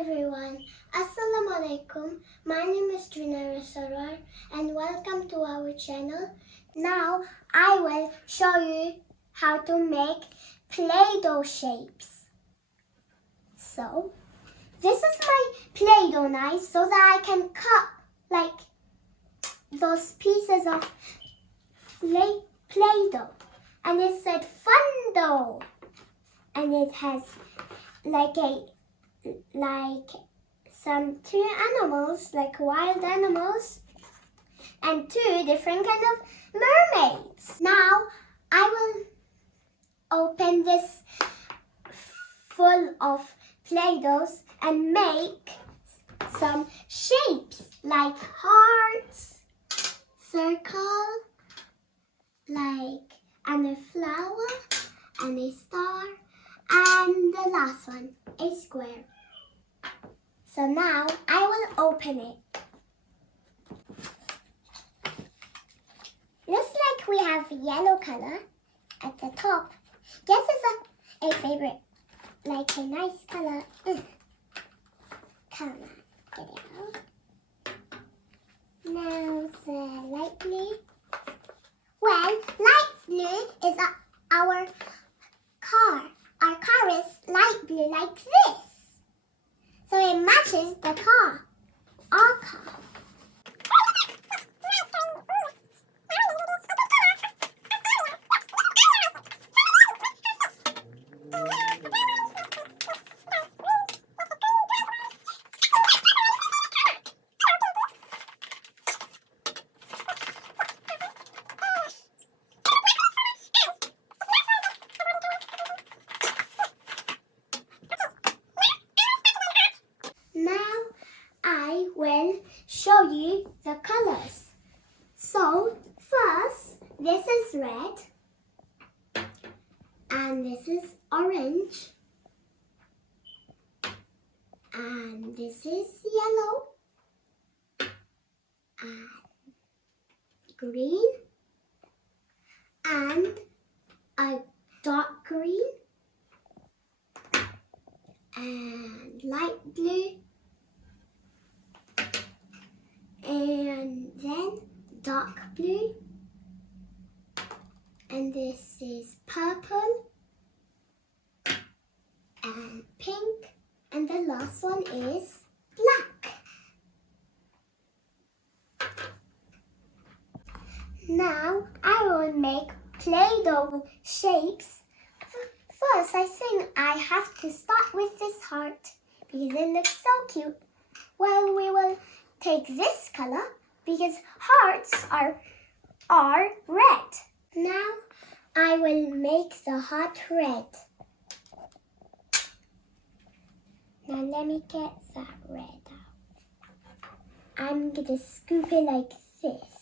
everyone, Assalamualaikum. My name is Zunairah and welcome to our channel. Now I will show you how to make Play-Doh shapes. So this is my Play-Doh knife so that I can cut like those pieces of Play-Doh. And it said fun.Indoor. And it has like some two animals, like wild animals, and two different kind of mermaids. Now I will open this full of Play-Dohs and make some shapes like hearts, circle, and a flower, and a star, and the last one, a square. So now I will open it. Looks like we have yellow color at the top. Guess it's a favorite, like a nice color. Come on, get it out. Now the light blue. Well, light blue is our car. Our car is light blue like this. So it matches the car. Our car. I will show you the colors. So first, this is red, and this is orange, and this is yellow, and green, and a dark green, and light blue, and then dark blue, and this is purple and pink, and the last one is black. Now I will make Play-Doh shapes. First, I think I have to start with this heart because it looks so cute. Well, we will take this color because hearts are red. Now I will make the heart red. Now let me get that red out. I'm gonna scoop it like this.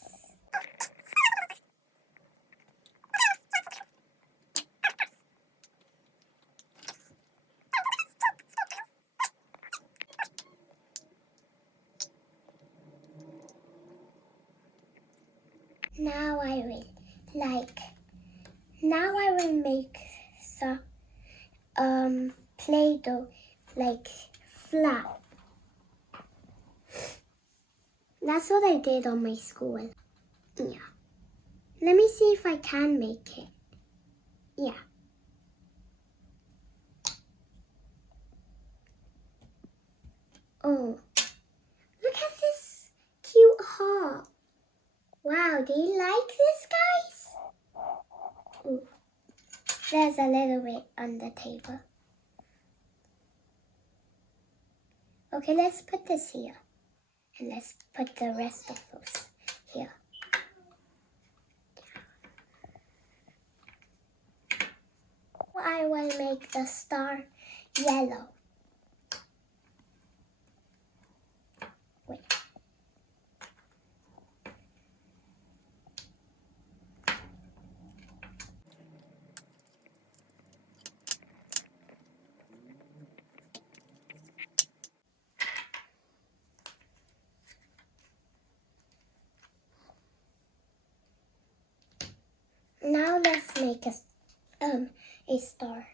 Now I will make some Play-Doh like flat. That's what I did on my school. Yeah. Let me see if I can make it. Yeah. Oh, look at this cute heart. Wow, do you like this, guys? Ooh, there's a little bit on the table. Okay, let's put this here. And let's put the rest of those here. I will make the star yellow. Wait. Now let's make a star.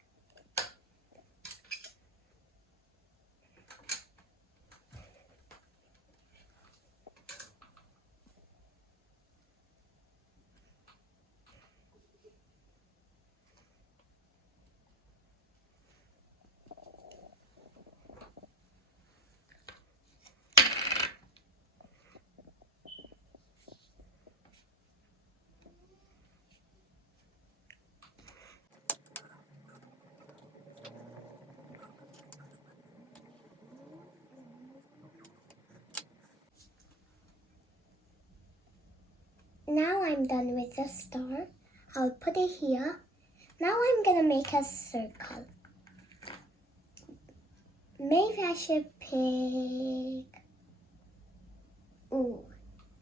Now I'm done with the star. I'll put it here. Now I'm gonna make a circle. Maybe I should pick... Ooh,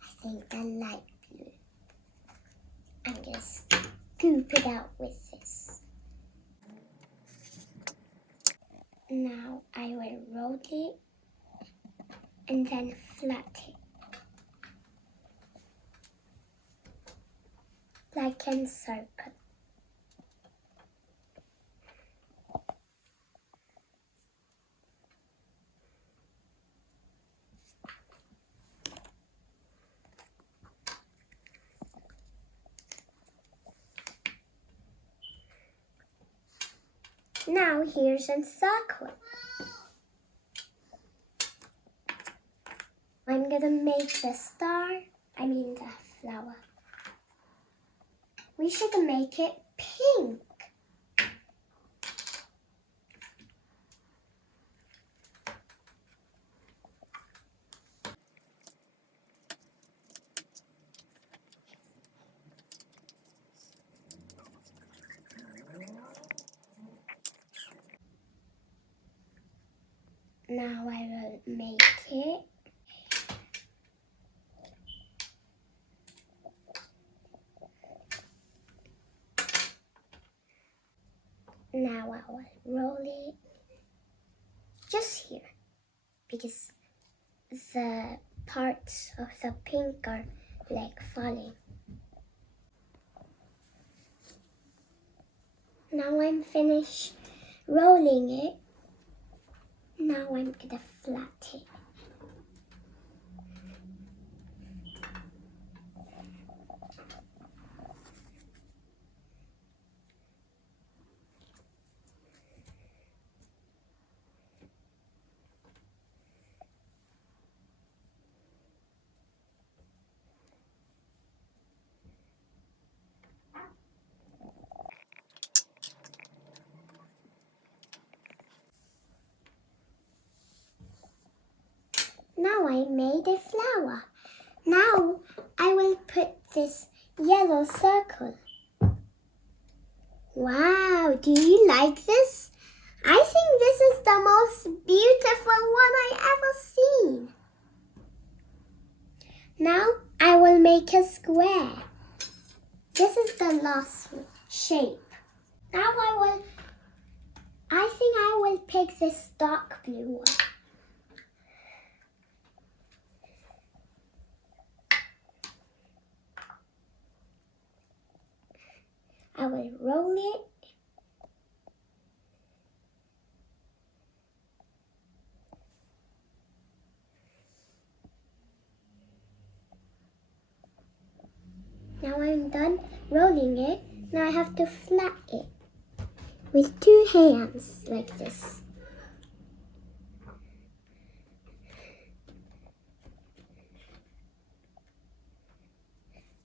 I think the light blue. I'm gonna scoop it out with this. Now I will roll it and then flat it. Like a circle. Now here's a circle. I'm gonna make the the flower. We should make it pink. Now I will make it now I will roll it just here because the parts of the pink are like falling. Now I'm finished rolling it. Now I'm gonna flat it. Now I made a flower. Now I will put this yellow circle. Wow, do you like this? I think this is the most beautiful one I ever seen. Now I will make a square. This is the last shape. Now I think I will pick this dark blue one. I will roll it. Now I'm done rolling it. Now I have to flat it with 2 hands like this.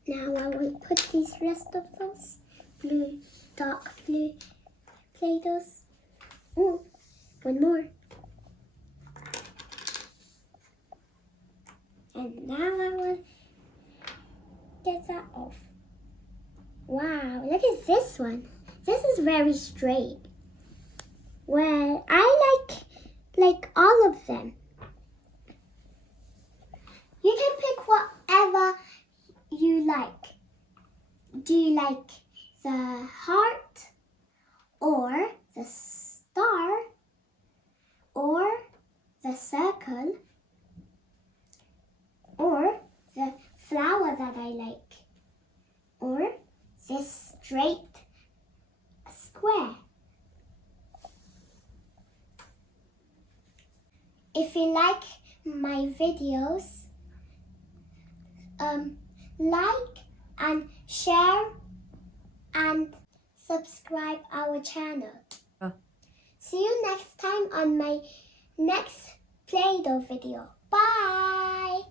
Now I will put these rest of those dark blue Play-Doughs. Oh, one more. And now I will get that off. Wow, look at this one. This is very straight. Well, I like all of them. You can pick whatever you like. Do you like the heart or the star or the circle or the flower that I like or this straight square? If you like my videos, like and share and subscribe our channel. See you next time on my next Play-Doh video. Bye!